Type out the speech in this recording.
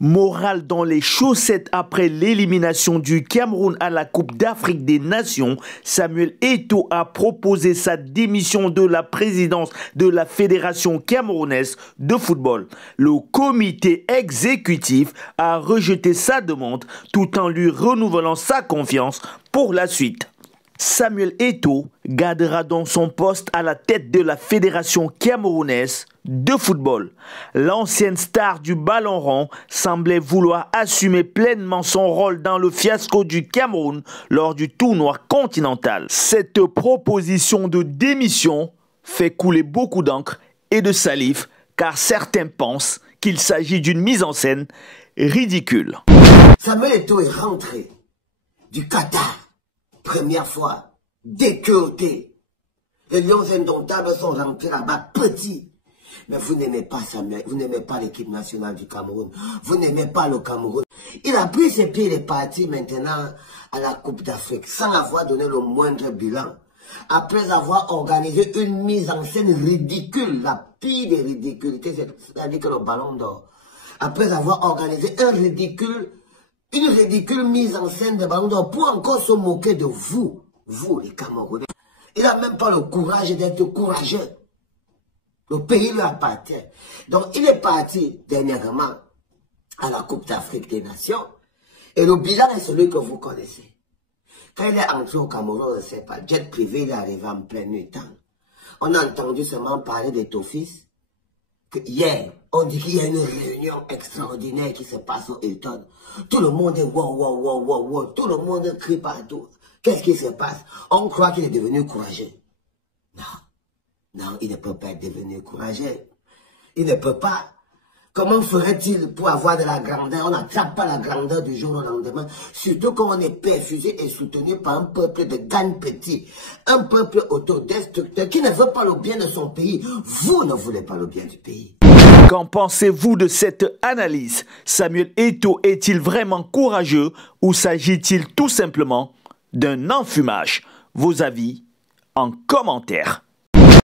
Morale dans les chaussettes après l'élimination du Cameroun à la Coupe d'Afrique des Nations, Samuel Eto'o a proposé sa démission de la présidence de la Fédération camerounaise de football. Le comité exécutif a rejeté sa demande tout en lui renouvelant sa confiance pour la suite. Samuel Eto'o gardera donc son poste à la tête de la Fédération camerounaise de football. L'ancienne star du ballon rond semblait vouloir assumer pleinement son rôle dans le fiasco du Cameroun lors du tournoi continental. Cette proposition de démission fait couler beaucoup d'encre et de salive car certains pensent qu'il s'agit d'une mise en scène ridicule. Samuel Eto'o est rentré du Qatar. Première fois, déculoté. Les Lions indomptables sont rentrés là-bas petits. Mais vous n'aimez pas Samuel, vous n'aimez pas l'équipe nationale du Cameroun, vous n'aimez pas le Cameroun. Il a pris ses pieds, il est parti maintenant à la Coupe d'Afrique sans avoir donné le moindre bilan. Après avoir organisé une mise en scène ridicule, la pire des ridiculités, c'est-à-dire que le ballon d'or. Après avoir organisé une ridicule mise en scène de ballon d'or pour encore se moquer de vous, les Camerounais. Il n'a même pas le courage d'être courageux. Le pays lui appartient. Donc il est parti dernièrement à la Coupe d'Afrique des Nations et le bilan est celui que vous connaissez. Quand il est entré au Cameroun, on ne sait pas, jet privé, il est arrivé en pleine nuit. On a entendu seulement parler d'Eto'o-Fils. Hier, on dit qu'il y a une réunion extraordinaire qui se passe au Hilton. Tout le monde est wow, wow, wow, wow, wow. Tout le monde crie partout. Qu'est-ce qui se passe? On croit qu'il est devenu courageux. Non, il ne peut pas être devenu courageux. Il ne peut pas. Comment ferait-il pour avoir de la grandeur? On n'attrape pas la grandeur du jour au lendemain. Surtout quand on est perfusé et soutenu par un peuple de gagne-petit. Un peuple autodestructeur qui ne veut pas le bien de son pays. Vous ne voulez pas le bien du pays. Qu'en pensez-vous de cette analyse? Samuel Eto'o est-il vraiment courageux ou s'agit-il tout simplement d'un enfumage? Vos avis en commentaire.